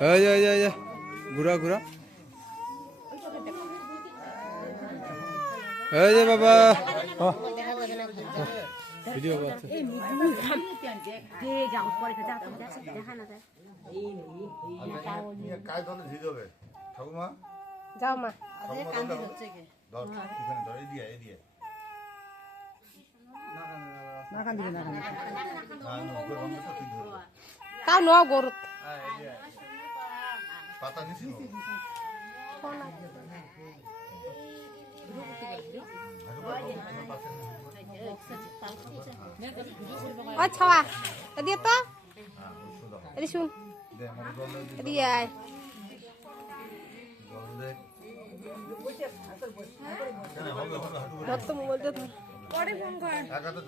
এই যে এই যে এই যে ঘুরা ঘুরা এই যে বাবা ভিডিও ধরে ঠাকুমা যাও মা ঠাকুমা ধর ধর এখানে ধর এই দিয়ে এই দিয়ে না না উপরে বন্ধ তো তুই ধরবে তাও ন গরু পাতা দিছিল ও ছাওয়া এদিকে তো। এদিকে শুন। দে আমার জল দে এদিকে আয় মোবাইলটা ধর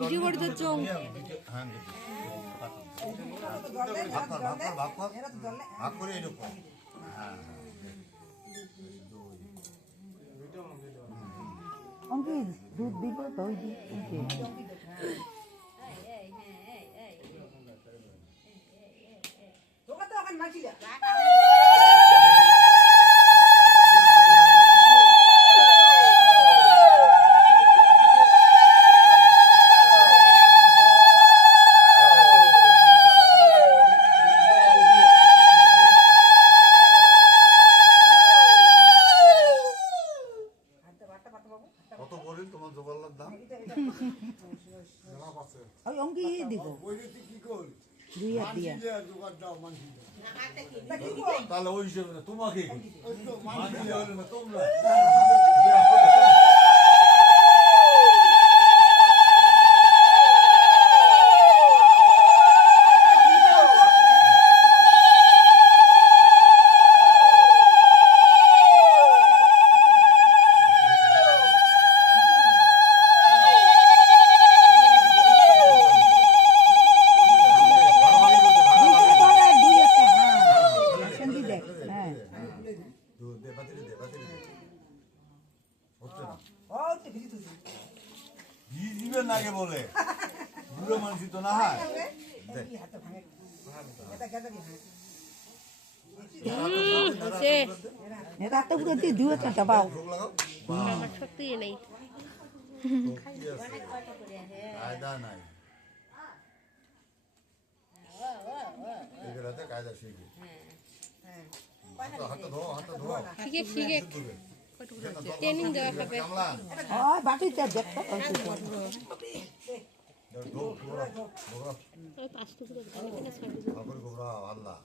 ভিডিও করে। দিচ্ছ হ্যাঁ ভাগ কর। ভাগ কর ভাগ কর ভাগ করে এরকম হ্যাঁ হ্যাঁ অঙ্কিত দুধ দিব দই দিব কত অঙ্কি দিব। দুই হাত দিয়া। তাহলে ওই হিসেবে না তোমাকে না তোমরা ভাগাভাগি করতে ভাগাভাগি দুই হাতে হ্যাঁ সেন্দি দেখ হ্যাঁ দে, দে, বাতিলে দে, বাতিলে দে। হচ্ছে না। ভিজবে না আগে বলে বুড়ো মানুষ তো না হয় দে। সে এটা তো পুরো দিয়ে দুই হাতে চাপাও ঢোক লাগাও আমার সত্যি নেই কায়দা নাই এগুলাতে কায়দা আল্লাহ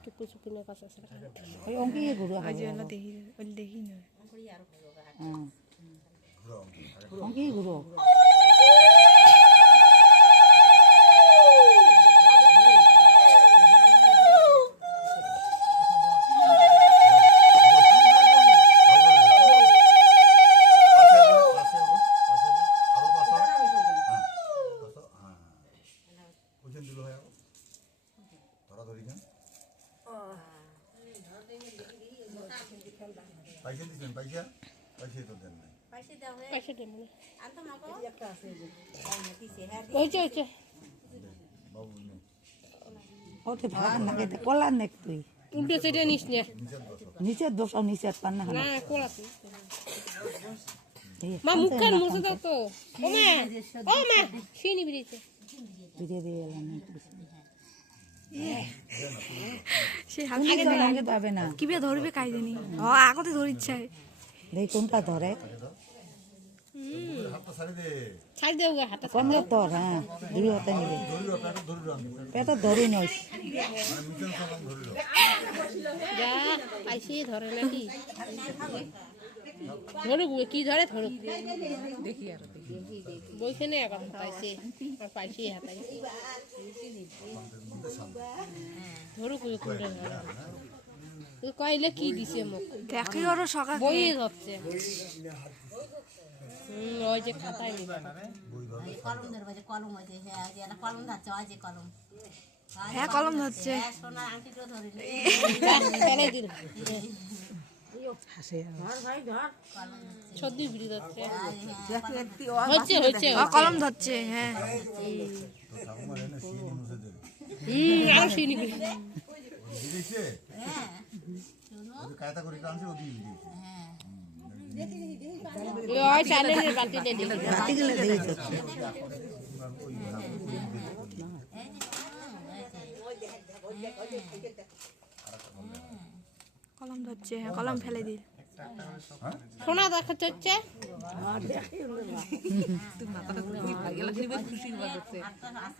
না এখন টুকু চুপি না কাছে আছে ওই অঙ্কি ঘুরো আজ হলো দেখি ওলি দেখি না হ্যাঁ অঙ্কি বাবু ওতে ভাগ নাকে কলার নেক তুই। উল্টো সেটা নিস না। নিচের দোষ নিচে পান না না কোলাতে এই মা মুখ খান মুছে দাও তো। ও মা ও মা শুয়ে নিবি রেছে ধীরে ধীরে এলাম সে আগে আগে পাবে না। কীভাবে ধরবে কাই জানি ও আগতে ধরিচ্ছায় দেখি কোনটা ধরে। কোন তোর হ্যাঁ দুই হাতে নিবে। পেটে ধরি নইস যা আইসি ধরে নাকি? ধরুক কি ধরে ধরুক দেখি আর বইছে না এখন পাইছে আর পাইছে হাতাইছে ধরুক কোনটা কইলে কি দিছে মোক? দেখি ওরও সকাল বইয়ে ধরছে ওই যে খাতায় কলম হ্যাঁ কলম ধরছে ওই যে কলম। হ্যাঁ কলম ধরছে। হ্যাঁ সোনার আংটিটাও ধরিনি ফেলে সর্দি বিড়ি ধরছে। হ্যাঁ কলম ধরছে। হ্যাঁ। কলম ধরছে কলম ফেলে দিল সোনা দেখা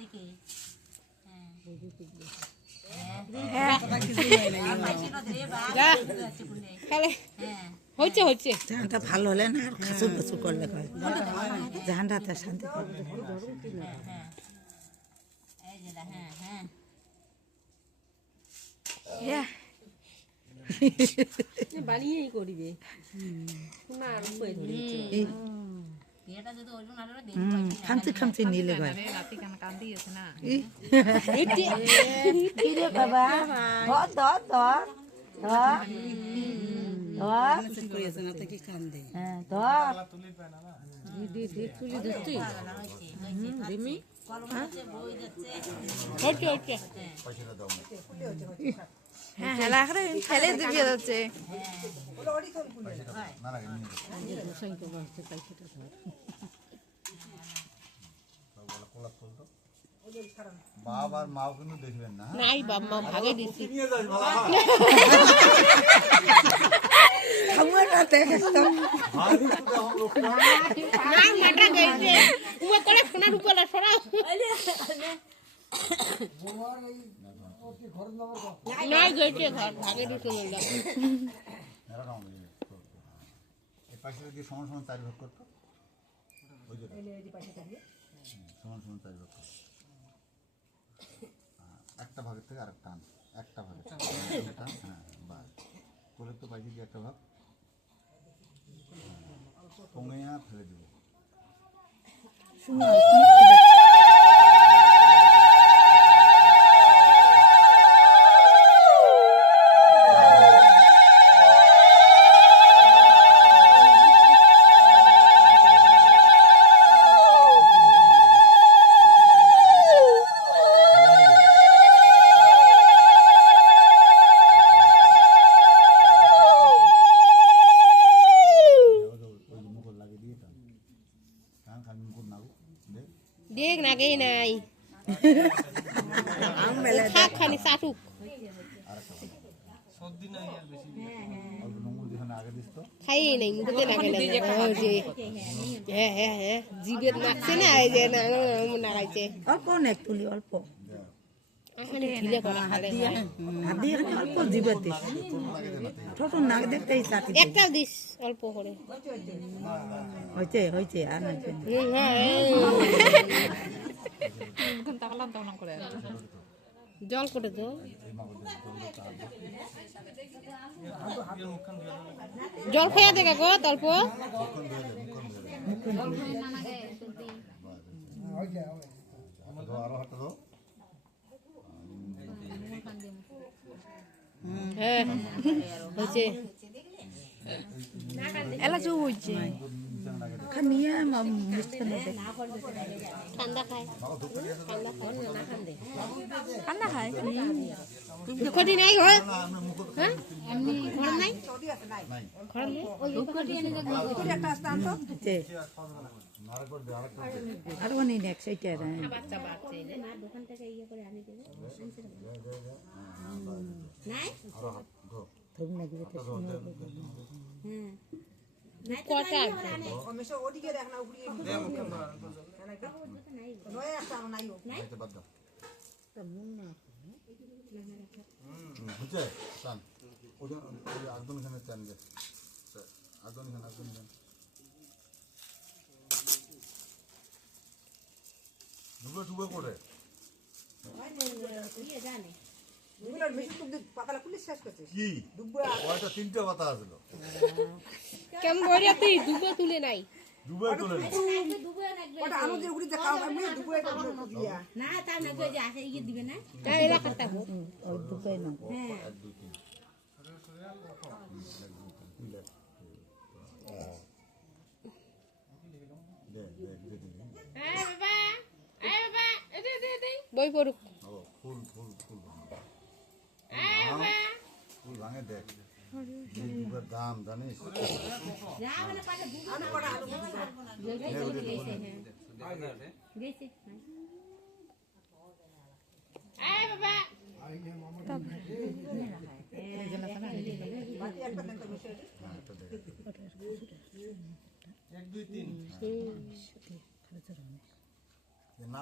কি হ্যাঁ। হচ্ছে হচ্ছে জাহানটা ভালো হলে না আর খাসুর বাসুর করলে হয় জাহানটাতে শান্তি পাবে এই যে হ্যাঁ হ্যাঁ হ্যাঁ বানিয়েই করিবে এই। এটা যদি ওজন আরও হুম খামচি খামচি নিলে হয় বাবা? ধর ধর ধর। হ্যাঁ হ্যাঁ ফেলে দিয়ে যাচ্ছে। বাপ আর মাও কিন্তু দেখবেন না? নাই বাপ মা ভাগে দিছি ইয়ে হ্যাঁ, একটা ভাগের থেকে আরেকটা একটা ভাগের হ্যাঁ বাস করে তো পাইছি একটা ভাগ কমে ফেলে দিব ওই যে মুকুট লাগিয়ে দিয়ে টান টান খালি মুকুট নাগু দেখ না গে নাই থাক খানি চাটুক খাই নাই মুখতে লাগে না হ্যাঁ হ্যাঁ হ্যাঁ জিবের নাকছে না এই যে নাগাইছে অল্প তুলি অল্প এই দিস। অল্প করে। হয়েছে হয়েছে আর হ্যাঁ। জল করে দো। জল খাইয়া দেখা গো অল্প ধো আরও হাতটা হ্যাঁ হয়েছে এলা চৌ হচ্ছে ঠান্ডা খায় দুঃখটি নাই ঘর হ্যাঁ। ঘর নাই ঘর নেই হয়েছে আর অনেক নেক সেইটা বাচ্চা বাচ্চা এই যে। আরও হাত ধো ধরুন নাকি হাতটা ধো কটা আছে আচ্ছা, বাদ দাও। হুম, হচ্ছে টান ওজন ওই একদম এখানে টান দে একদম এখানে একদম এখানে ডুবে ডুবে করে। কি কয়টা তিনটে কথা আসলো কেমন বইরা তুই দুটো তুলে নাই ডুবে তুলে নে। না তার না কই যে আসে ইয়ে দিবে না তার এলাকাটা হোক। ওই দুটোই না এক দুই তিন দে দে দে দে বই পড়ুক। ও ফুল ফুল ফুল ফুল ভাঙে দেখ। দাম জানিস? না মানে পাশে দুটো না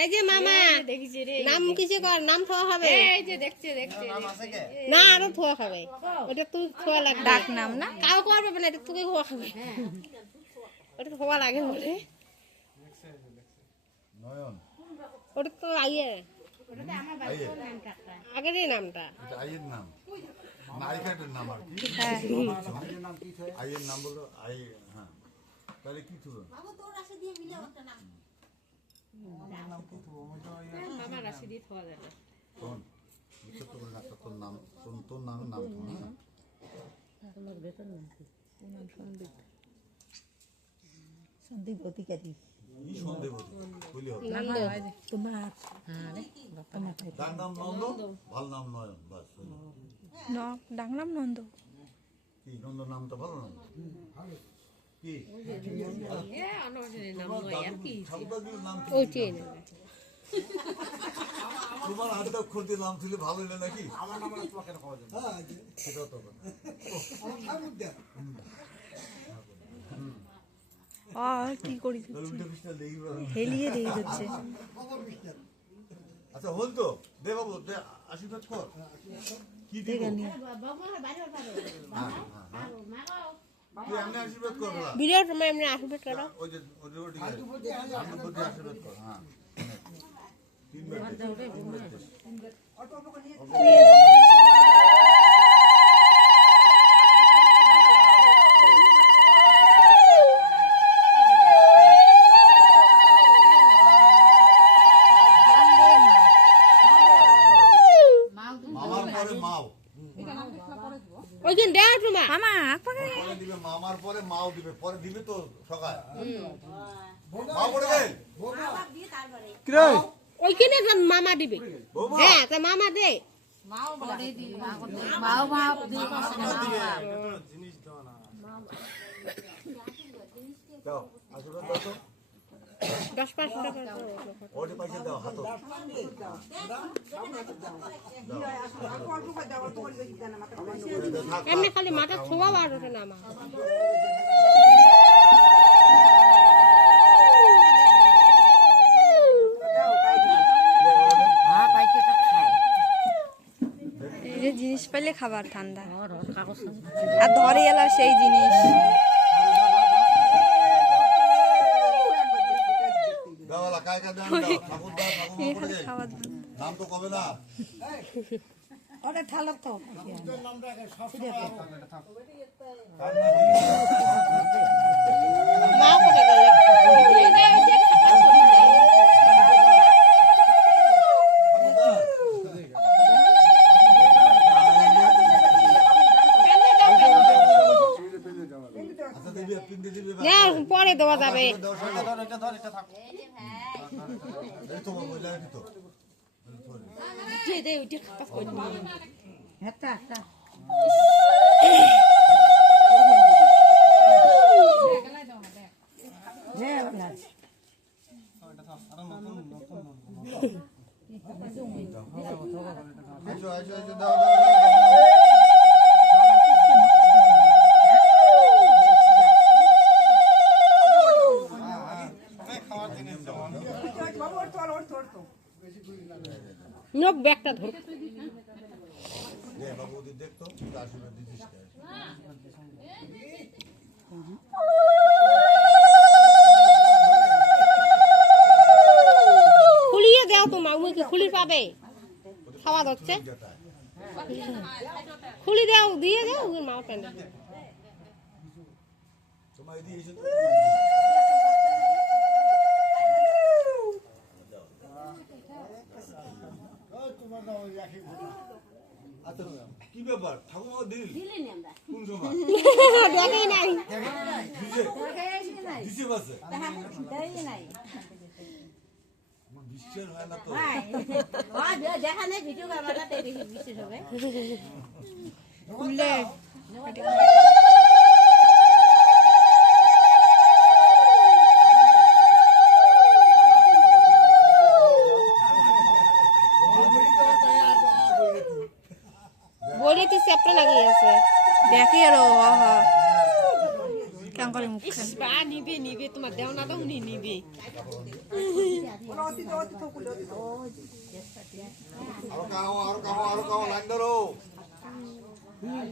এই যে মামা দেখেছি রে নাম কিছু কর নাম থোয়া হবে। এই যে দেখছে দেখছে না আরও থোয়া হবে। ওটা তুই থোয়া লাগবে। ডাক নাম না? কাউ করবে না এটা তোকে খোয়া খাবে ওটা খোয়া লাগে বলে। নয়ন। ওটা তো আইয়ে। আগের নামটা। আইয়ের নাম। নায়িকাটার নাম আর কি? আইয়ের নাম বলো আই হ্যাঁ। তাহলে কি ছিল বাবু তোর রাশি দিয়ে মিলে একটা নাম। মামা রাশি দিয়ে থোয়া যাবে শোন ছোট্ট করে একটা তোর নাম তোর তোর নামের নাম তো তোমার বেতন নাম কি নাম সন্দীপ সন্দীপ অধিকারী নন্দ নাম। ন? কি নামটা ভালো নাম তোমার নাম ছিল ভালো হইলে নাকি? আমার নাম তোমাকে খাওয়া যাবে সেটাও তো আর কি করি। হেলিয়ে যাচ্ছে। আচ্ছা হল তো। দে বাবু দে আশীর্বাদ কর। কি দিব? বাবু আমার বাড়ি পারো হ্যাঁ, হ্যাঁ, হ্যাঁ। তুই এমনি আশীর্বাদ কর না বিরাট সময় এমনি আসবে করো ওই যে ওই যে ওদিকে আমি বলছি আশীর্বাদ কর হ্যাঁ তিনবার দে, তিনবার দে। মামার পরে মাও ওইখানে দেওয়া তোমার মামা আপনাকে পরে দিবে মামার পরে মাও দিবে পরে দিবে তো সকাল। মা পড়ে গেল? কিরে? মামা দিবে। হ্যাঁ তা মামা দে। দাও আশীর্বাদ দাও তো? এমনি খালি মাথা ছোঁয়া বার ওঠে না আমার। জিনিস পাইলে খাবার ঠান্ডা। আর ধরে এলা সেই জিনিস দাওয়ালা কায় কায় দাও দাও ঠাকুর দাও ঠাকুর মা পড়ে গেল খাবার দাও। নাম তো। মা করে গেলে? আচ্ছা পরে দেওয়া যাবে। দাও, দাও নক ব্যাগটা ধর দে বাবু ওদের দেখতো আশীর্বাদ দিতিস কে? খুলিয়ে দাও তো মা পাবে খাওয়া হচ্ছে? খুলি দাও দিয়ে দাও মা প্যান্ট তোমার এদিকে এসে কি ব্যাপার? ঠাকুমা দিল। কোন সময়? দেখেই নাই। দিছে। দিছে বাসে আমার হয় না তো। দেখা নেই ভিডিও ক্যামেরাটা দেখি বিশেষ হবে খুললে বড়ি তো চ্যাপটা লাগিয়ে আছে দেখি আর ও হ হ কেমন করে মুখ খান বা নিবে নিবে তোমার দেও না তো উনি নিবে আরও কাহো আরও কাহো আরও কাহো লাইন ধরো যাও দিতে থাকো বলে দিতে থাকো দিলে না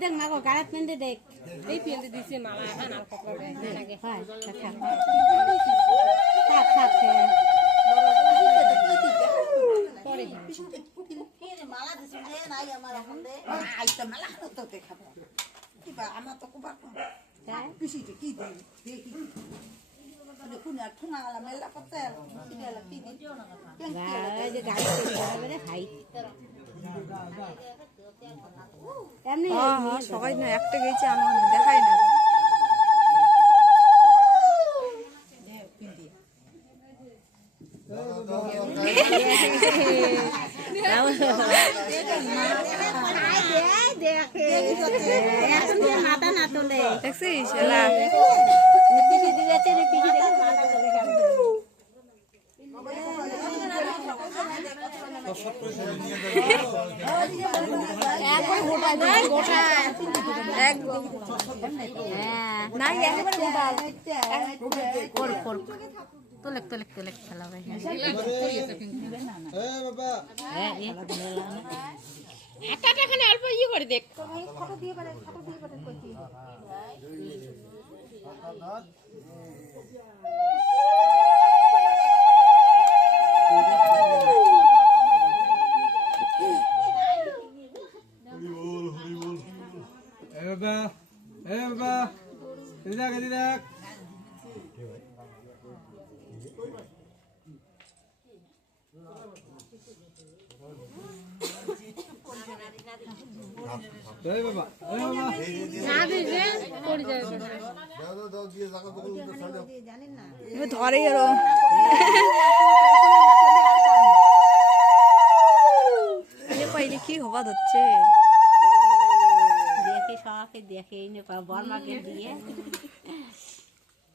দেখ মা গো গাড়াত পেন্ডে দেখ। এই পেন্টে দিছে মালা এখন আর কত লাগে হয় থাক থাক মালা দিছো নাই আমার এখন দে আইতা মেলা তো দেখাবো কিবা আমার তো কুবা পিসিতে কি দেই দেখি। দেখুন আর ঠুনা গেলা মেলা করতে কি দিই যে গাড়ি রে ভাই এমনি হ্যাঁ হ্যাঁ সবাই না একটা গেছে আমার দেখাই না মাথা না তোলে দেখছিস এলা পিসি দিয়েছে রে পিসি দেখে মাথা তোলে কেমন একবার গোটা দেয় গোটা এক হ্যাঁ নাই একেবারে গোটা কর কর তোলেক তোলেক অল্প ইয়ে করে দেখ এ বাবা এ বাবা এদিকে দেখ এদিকে দেখ এই বাবা এই বাবা না দিছে পড়ে যাবে দাও দাও দাও দিয়ে জায়গা তো উল্টো সাইডে এবার ধরে এরো এ পাইলে কি হবা ধরছে দেখে সবাইকে দেখে বর্মাকে দিয়ে হ্যাঁ।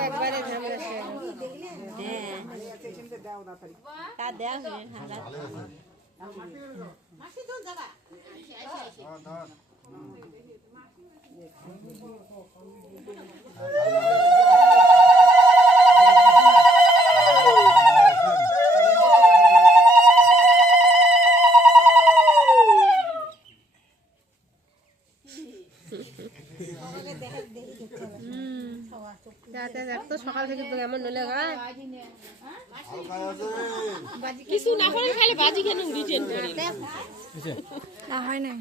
একবারে ঝামেলা যাতে দেখ তো সকাল থেকে তো এমন নলে গায় কিছু না করে খালি বাজি কেন রিটেন করি। না হয় নাই।